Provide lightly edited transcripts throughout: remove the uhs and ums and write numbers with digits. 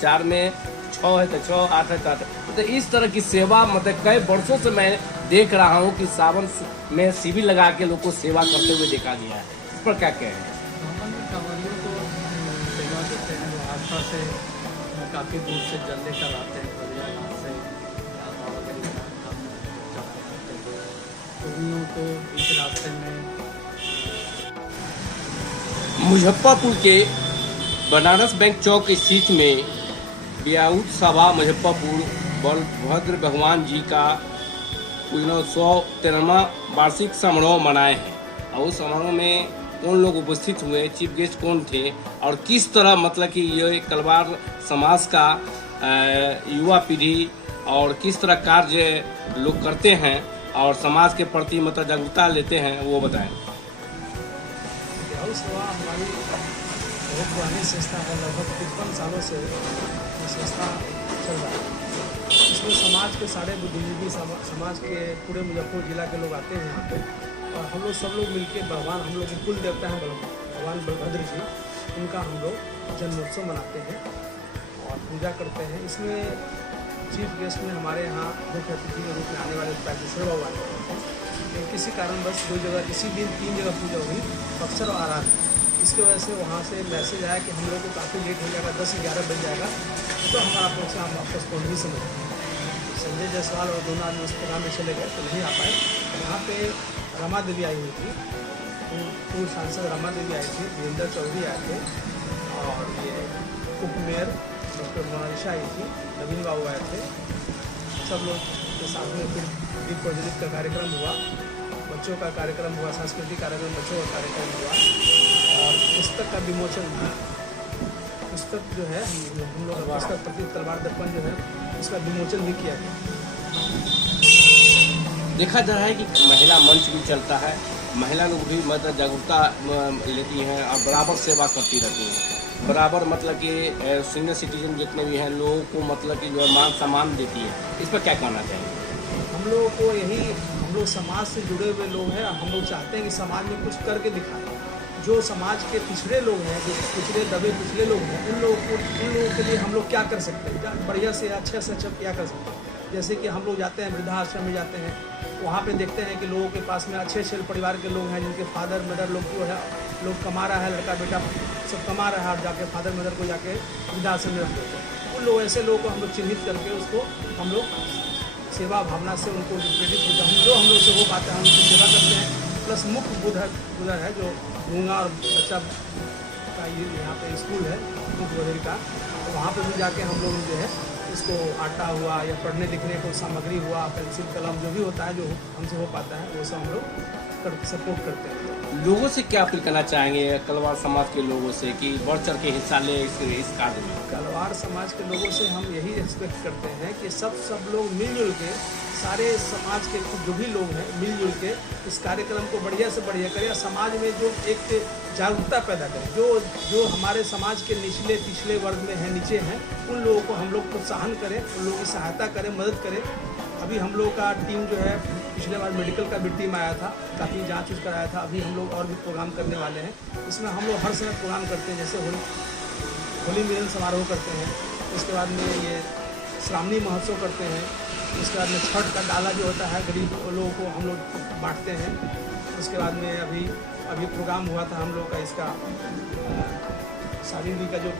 4 में 6 है तो 6, 8 है तो 8। तो इस तरह की सेवा मतलब कई वर्षों से मैं देख रहा हूँ कि सावन में शिविर लगा के लोग को सेवा करते हुए देखा गया है। इस पर क्या कहें? सावन में कांवरियों को सेवा देते हैं, वो आस्था से काफ़ी दूर से जल लेकर आते हैं, बलियाघाट से बाबा गरीबनाथ धाम चढ़ाते हैं। तो उन लोगों को बीच रास्ते में मुजफ्फरपुर के बनारस बैंक चौक स्थित में ब्याऊत सभा मुजफ्फरपुर बलभद्र भगवान जी का 113वां वार्षिक समारोह मनाए हैं। और उस समारोह में कौन लोग उपस्थित हुए, चीफ गेस्ट कौन थे और किस तरह मतलब कि ये कलवार समाज का युवा पीढ़ी और किस तरह कार्य लोग करते हैं और समाज के प्रति मतलब जागरूकता लेते हैं, वो बताएं। ब्याऊत सभा हमारी बहुत पुरानी संस्था है, लगभग 53 सालों से ये संस्था चल रहा है। इसमें समाज के सारे बुद्धिजीवी समाज के पूरे मुजफ्फरपुर जिला के लोग आते हैं यहाँ पे, और हम लोग सब लोग मिलके भगवान, हम लोग के कुल देवता हैं भगवान बलभद्र जी, उनका हम लोग जन्मोत्सव मनाते हैं और पूजा करते हैं। इसमें चीफ गेस्ट में हमारे यहाँ मुख्य अतिथि के रूप में आने वाले पैकेश्वर बाबा आने वाले हैं। लेकिन किसी कारणवश 2 जगह इसी दिन 3 जगह पूजा हुई, बक्सर और आराध। इसकी वजह से वहाँ से मैसेज आया कि हम लोग को काफ़ी लेट हो जाएगा, 10-11 बज जाएगा, तो हमारा प्रोग्राम वापस को नहीं समझ। संजय जायसवाल और दोनों आदमी उस प्रोग्राम में चले गए तो नहीं आ पाए। यहाँ पे रमा देवी आई हुई थी, पूर्व सांसद रमा देवी आई थी, वीरेंद्र चौधरी आए थे, और ये उप मेयर डॉक्टर मोनालिशा आई थी, नवीन बाबू आए थे। सब लोग के साथ में फिर दीप प्रज्वलित का कार्यक्रम हुआ, बच्चों का कार्यक्रम हुआ, सांस्कृतिक कार्यक्रम, बच्चों का कार्यक्रम हुआ, और पुस्तक का विमोचन हुआ। पुस्तक जो है हम लोग पुस्तक प्रति तलवार दर्पण जो है उसका विमोचन भी किया गया। देखा जा रहा है कि महिला मंच भी चलता है, महिला लोग भी मतलब जागरूकता लेती हैं और बराबर सेवा करती रहती हैं, बराबर मतलब कि सीनियर सिटीजन जितने भी हैं लोगों को मतलब कि जो है मान सम्मान देती है। इस पर क्या कहना चाहिए? हम लोगों को यही, हम लोग समाज से जुड़े हुए लोग हैं, हम लोग चाहते हैं कि समाज में कुछ करके दिखाएं। जो समाज के पिछड़े लोग हैं, जो पिछड़े दबे पिछले लोग हैं, उन लोगों के लिए हम लोग क्या कर सकते हैं, बढ़िया से अच्छे क्या कर सकते हैं। जैसे कि हम लोग जाते हैं वृद्धाश्रम में जाते हैं, वहाँ पे देखते हैं कि लोगों के पास में अच्छे परिवार के लोग हैं, जिनके फादर मदर लोग जो है लोग कमा रहा है, लड़का बेटा सब कमा रहा है, और जाके फादर मदर को जाके वृद्धाश्रम में रख देते हैं। उन लोग ऐसे लोगों को हम लोग चिन्हित करके उसको हम लोग सेवा भावना से उनको प्रेरित होता है, जो हम लोग से हो पाता है हम उनकी सेवा करते हैं। प्लस मुख्य बुधर है जो गूंगा और बच्चा का यहाँ पे स्कूल है मुख्य बुधर का, तो वहाँ पे भी जाके हम लोग जो है इसको आटा हुआ या पढ़ने लिखने को सामग्री हुआ, पेंसिल कलम जो भी होता है जो हमसे हो पाता है वो सब हम लोग सपोर्ट करते हैं। लोगों से क्या अपील करना चाहेंगे कलवार समाज के लोगों से कि बढ़ चढ़ के हिस्सा ले इस कार्य में? कलवार समाज के लोगों से हम यही एक्सपेक्ट करते हैं कि सब लोग मिलजुल के, सारे समाज के जो भी लोग हैं मिलजुल के इस कार्यक्रम को बढ़िया से बढ़िया करें, समाज में जो एक जागरूकता पैदा करें। जो हमारे समाज के निचले पिछले वर्ग में हैं, नीचे हैं, उन लोगों को हम लोग प्रोत्साहन करें, उन लोगों की सहायता करें, मदद करें। अभी हम लोग का टीम जो है पिछले बार मेडिकल का भी टीम आया था, काफ़ी जांच कराया था। अभी हम लोग और भी प्रोग्राम करने वाले हैं। इसमें हम लोग हर समय प्रोग्राम करते हैं, जैसे होली मिलन समारोह करते हैं, उसके बाद में ये श्रावणी महोत्सव करते हैं, उसके बाद में छठ का डाला जो होता है गरीब लोगों को हम लोग बांटते हैं। उसके बाद में अभी प्रोग्राम हुआ था हम लोग का, इसका शादी का जो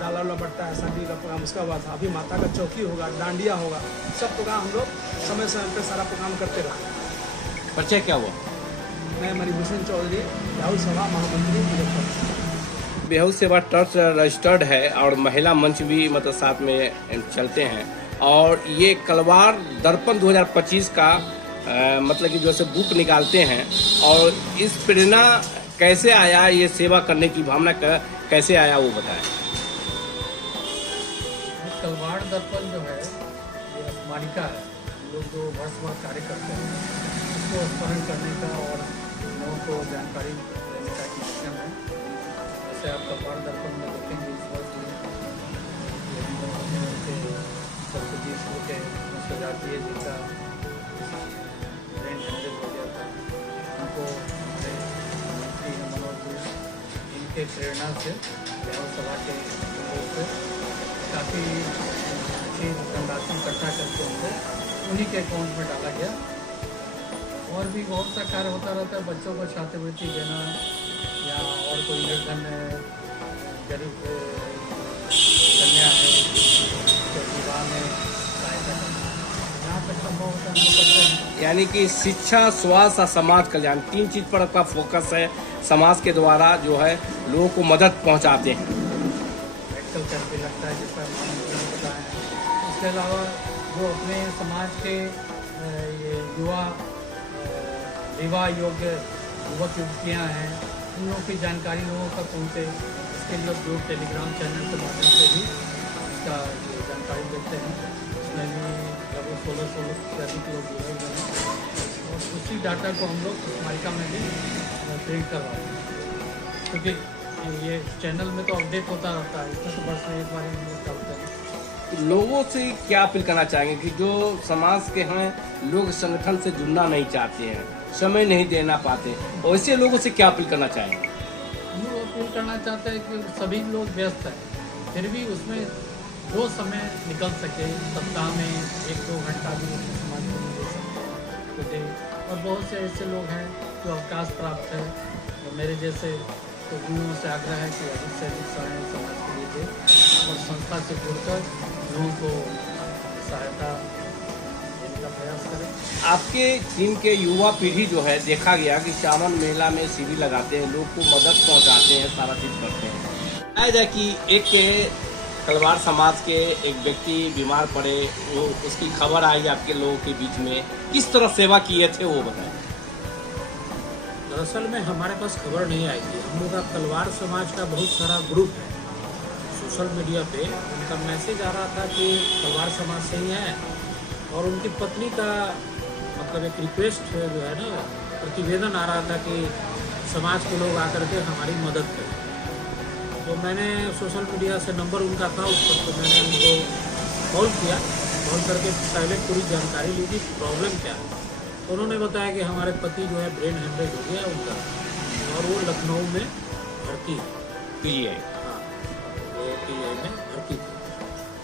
डाला वाला बढ़ता है, शादी का प्रोग्राम उसका हुआ था। अभी माता का चौकी होगा, डांडिया होगा, सब प्रोग्राम हम लोग समय समय पर सारा प्रोग्राम करते रहे। परिचय क्या हुआ? मैं मणिभूषण चौधरी, ब्याऊत सभा महामंत्री मुजफ्फरपुर। ब्याऊत सेवा ट्रस्ट रजिस्टर्ड है और महिला मंच भी मतलब साथ में चलते हैं, और ये कलवार दर्पण 2025 का मतलब कि जो से बुक निकालते हैं। और इस प्रेरणा कैसे आया, ये सेवा करने की भावना कैसे आया वो बताएं। कलवार दर्पण जो है ये स्मारिका है, हम लोग जो वर्ष कार्य करते हैं उसको स्मरण करने का और लोगों को जानकारी देने का एक माध्यम है। जैसे आप कलवार दर्पण में देखेंगे इस वर्ष सरस्वती स्कूल के सजातीय जी का ब्रेन हेमरेज हो गया था, उनको मंत्री मनोज जी इनके प्रेरणा से ब्याऊत सभा के लोगों से उन्हीं के अकाउंट में डाला गया। और भी बहुत सा कार्य होता रहता है, बच्चों को छात्रवृत्ति देना या और कोई निर्धन गरीब कन्या है तो विवाह में सहायता करना, जहाँ तक संभव होता है हम लोग करते हैं। यानी कि शिक्षा, स्वास्थ्य और समाज कल्याण, 3 चीज पर आपका फोकस है। समाज के द्वारा जो है लोगों को मदद पहुंचाते हैं। मेडिकल कैंप भी लगता है जिसका महामंत्री ने बताया है। इसके अलावा जो अपने समाज के ये युवा विवाह योग्य युवक युवतियाँ हैं, उन लोगों की जानकारी लोगों तक पहुँचे, इसके लिए जो टेलीग्राम चैनल के माध्यम से भी इसका ये जानकारी देते हैं। इसमें भी लगभग 1600 से अधिक लोग जुड़े हुए हैं और उसी डाटा को हम लोग स्मारिका में भी प्रिंट करवाते हैं, क्योंकि ये चैनल में तो अपडेट होता रहता है, इसमें तो वर्ष में एक बार हम लोग डालते हैं। लोगों से क्या अपील करना चाहेंगे कि जो समाज के हैं लोग संगठन से जुड़ना नहीं चाहते हैं, समय नहीं देना पाते, वैसे लोगों से क्या अपील करना चाहेंगे? हम लोग अपील करना चाहते हैं कि सभी लोग व्यस्त हैं, फिर भी उसमें जो समय निकल सके सप्ताह में 1-2 घंटा भी समाज को दे सकते हैं तो दे। और बहुत से ऐसे लोग हैं जो अवकाश प्राप्त है, तो मेरे जैसे, तो उन लोगों से आग्रह है कि अधिक से अधिक समय समाज के लिए दे और संस्था से जुड़कर लोगों को सहायता देने का प्रयास करें। आपके टीम के युवा पीढ़ी जो है, देखा गया कि सावन मेला में शिविर लगाते हैं, लोग को मदद पहुंचाते हैं, सारा चीज करते हैं। आया जाए कि एक तलवार समाज के एक व्यक्ति बीमार पड़े, वो उसकी खबर आई आपके लोगों के बीच में, किस तरह सेवा किए थे वो बताएं। दरअसल में हमारे पास खबर नहीं आई थी। हम लोग का तलवार समाज का बहुत सारा ग्रुप है, सोशल मीडिया पे उनका मैसेज आ रहा था कि तलवार समाज से ही है और उनकी पत्नी का मतलब एक रिक्वेस्ट जो है ना, प्रतिवेदन आ रहा था कि समाज के लोग आकर के हमारी मदद करें। तो मैंने सोशल मीडिया से नंबर उनका था उस पर, तो मैंने उनको कॉल किया, कॉल करके पहले पूरी जानकारी ली थी प्रॉब्लम क्या है। तो उन्होंने बताया कि हमारे पति जो है ब्रेन हेमरेज हो गया उनका और वो लखनऊ में भर्ती है, PGI। हाँ वो PGI में भर्ती थी,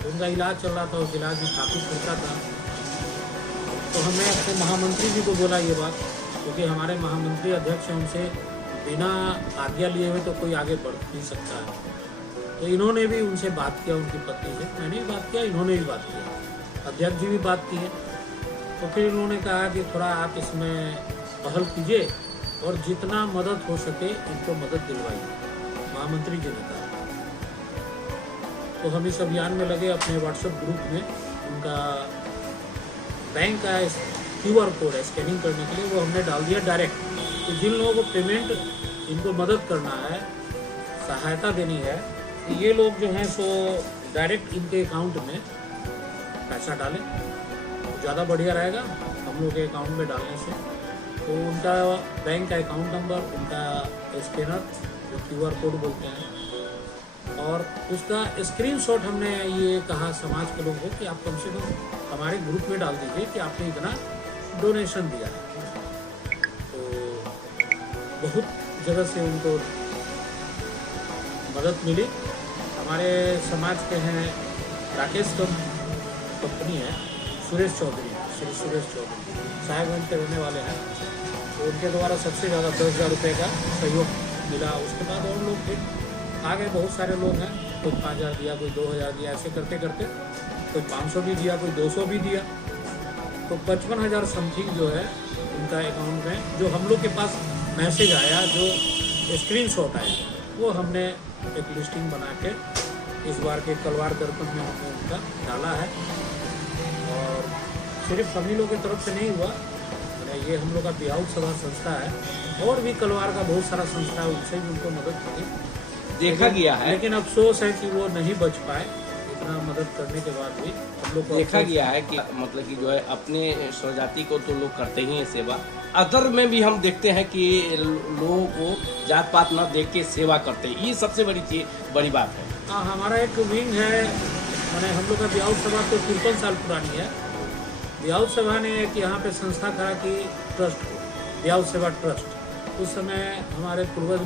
तो उनका इलाज चल रहा था, उस इलाज में काफ़ी खर्चा था। तो हमने अपने महामंत्री जी को बोला ये बात, क्योंकि हमारे महामंत्री अध्यक्ष हैं, उनसे बिना आज्ञा लिए हुए तो कोई आगे बढ़ नहीं सकता है। तो इन्होंने भी उनसे बात किया, उनकी पत्नी से, मैंने भी बात किया, इन्होंने भी बात किया, अध्यक्ष जी भी बात किए। तो फिर इन्होंने कहा कि थोड़ा आप इसमें पहल कीजिए और जितना मदद हो सके इनको मदद दिलवाइए, महामंत्री जी ने कहा। तो हम इस अभियान में लगे, अपने व्हाट्सएप ग्रुप में उनका बैंक का QR कोड है स्कैनिंग करने के लिए, वो हमने डाल दिया डायरेक्ट। तो जिन लोगों को पेमेंट, इनको मदद करना है, सहायता देनी है, तो ये लोग जो हैं सो डायरेक्ट इनके अकाउंट में पैसा डालें, तो ज़्यादा बढ़िया रहेगा हम लोग के अकाउंट में डालने से। तो उनका बैंक का अकाउंट नंबर, उनका स्कैनर जो QR कोड बोलते हैं, और उसका स्क्रीनशॉट हमने ये कहा समाज के लोगों को कि आप कम से कम हमारे ग्रुप में डाल दीजिए कि आपने इतना डोनेशन दिया है। तो बहुत जगह से उनको मदद मिली। हमारे समाज के हैं राकेश कंपनी है, सुरेश चौधरी, श्री सुरेश चौधरी साहेबगंज के रहने वाले हैं, तो उनके द्वारा सबसे ज़्यादा 10,000 रुपये का सहयोग मिला। उसके बाद और लोग फिर आगे बहुत सारे लोग हैं, कोई 5,000 दिया, कोई 2,000 दिया, ऐसे करते करते कोई 500 भी दिया, कोई 200 भी दिया। तो 55,000 समथिंग जो है उनका अकाउंट में, जो हम लोग के पास मैसेज आया, जो स्क्रीनशॉट आया, वो हमने एक लिस्टिंग बना के इस बार के तलवार दर्पण में हमने उनका डाला है। और सिर्फ हम ही लोग की तरफ से नहीं हुआ, ये हम लोग का बिहाऊ सभा संस्था है, और भी तलवार का बहुत सारा संस्था है, उनसे भी उनको मदद मिली, देखा गया है। लेकिन अफसोस है कि वो नहीं बच पाए। इतना मदद करने के बाद भी हम लोग को देखा गया है कि मतलब कि जो है अपने स्वजाति को तो लोग करते ही हैं सेवा, अदर में भी हम देखते हैं कि लोगों को जात पात न देख के सेवा करते हैं, ये सबसे बड़ी बात है। हाँ, हमारा एक विंग है, मैंने हम लोग का बिहाऊ सभा तो 53 साल पुरानी है। बिहाऊ सभा ने एक यहाँ पे संस्था खड़ा की, ट्रस्ट को, बिहाऊ सेवा ट्रस्ट। उस समय हमारे पूर्वज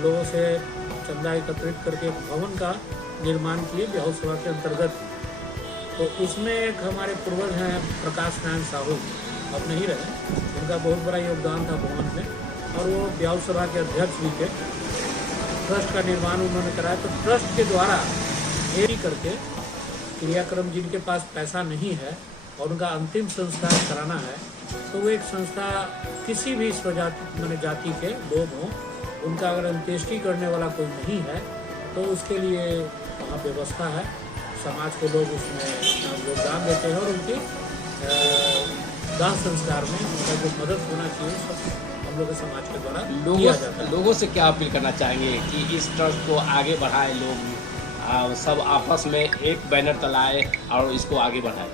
लोगों से चंदा एकत्रित करके एक भवन का निर्माण किए बिहाऊ सभा के अंतर्गत। तो उसमें एक हमारे पूर्वज हैं प्रकाश नारायण साहू, अब नहीं रहे, उनका बहुत बड़ा योगदान था भवन में, और वो ब्याऊ सभा के अध्यक्ष भी थे। ट्रस्ट का निर्माण उन्होंने कराया, तो ट्रस्ट के द्वारा ये करके क्रियाक्रम जिनके पास पैसा नहीं है और उनका अंतिम संस्कार कराना है, तो वो एक संस्था किसी भी स्वजाति माने जाति के लोग हों, उनका अगर अंत्येष्टि करने वाला कोई नहीं है तो उसके लिए वहाँ व्यवस्था है। समाज के लोग उसमें योगदान देते हैं और उनकी दाह संस्कार में उनका जो मदद होना चाहिए सब हम लोग के समाज के द्वारा किया जाता है। लोगों से क्या अपील करना चाहेंगे कि इस ट्रस्ट को आगे बढ़ाए, लोग सब आपस में एक बैनर तलाए और इसको आगे बढ़ाए?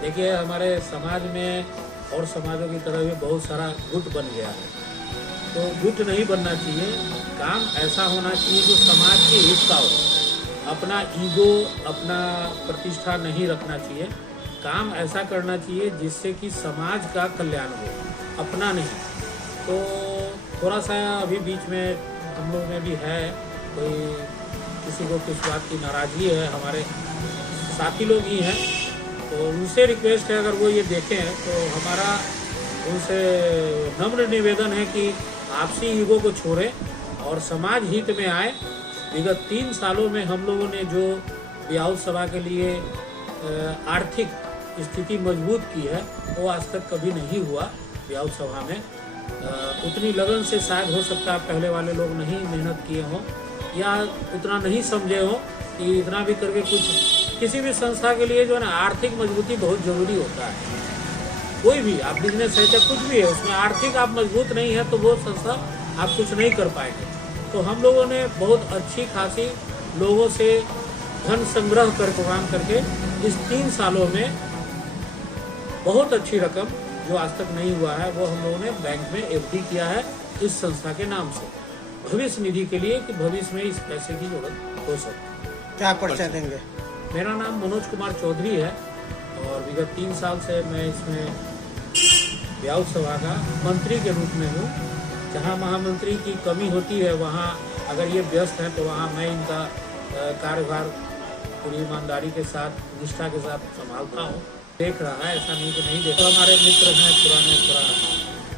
देखिए, हमारे समाज में और समाजों की तरह भी बहुत सारा गुट बन गया है, तो गुट नहीं बनना चाहिए। काम ऐसा होना चाहिए जो समाज के हित का हो। अपना ईगो, अपना प्रतिष्ठा नहीं रखना चाहिए। काम ऐसा करना चाहिए जिससे कि समाज का कल्याण हो, अपना नहीं। तो थोड़ा सा अभी बीच में हम लोग में भी है, कोई किसी को किस बात की नाराज़गी है, हमारे साथी लोग ही हैं, तो उनसे रिक्वेस्ट है अगर वो ये देखें तो हमारा उनसे नम्र निवेदन है कि आपसी ईगो को छोड़ें और समाज हित में आए। विगत 3 सालों में हम लोगों ने जो ब्याऊ सभा के लिए आर्थिक स्थिति मजबूत की है वो आज तक कभी नहीं हुआ। ब्याऊ सभा में उतनी लगन से शायद हो सकता है पहले वाले लोग नहीं मेहनत किए हों या उतना नहीं समझे हो कि इतना भी करके कुछ किसी भी संस्था के लिए जो है ना आर्थिक मजबूती बहुत ज़रूरी होता है। कोई भी आप बिजनेस है चाहे कुछ भी है, उसमें आर्थिक आप मजबूत नहीं है तो वो संस्था आप कुछ नहीं कर पाएंगे। तो हम लोगों ने बहुत अच्छी खासी लोगों से धन संग्रह कर प्रोग्राम करके इस 3 सालों में बहुत अच्छी रकम जो आज तक नहीं हुआ है वो हम लोगों ने बैंक में एफडी किया है इस संस्था के नाम से, भविष्य निधि के लिए कि भविष्य में इस पैसे की जरूरत हो सकती। क्या परिचय देंगे? मेरा नाम मनोज कुमार चौधरी है और विगत 3 साल से मैं इसमें ब्याऊ सभा का मंत्री के रूप में हूँ। जहाँ महामंत्री की कमी होती है वहाँ अगर ये व्यस्त हैं तो वहाँ मैं इनका कार्यभार पूरी ईमानदारी के साथ, निष्ठा के साथ संभालता हूँ। देख रहा है, ऐसा नहीं कि नहीं देखा। हमारे मित्र हैं पुराने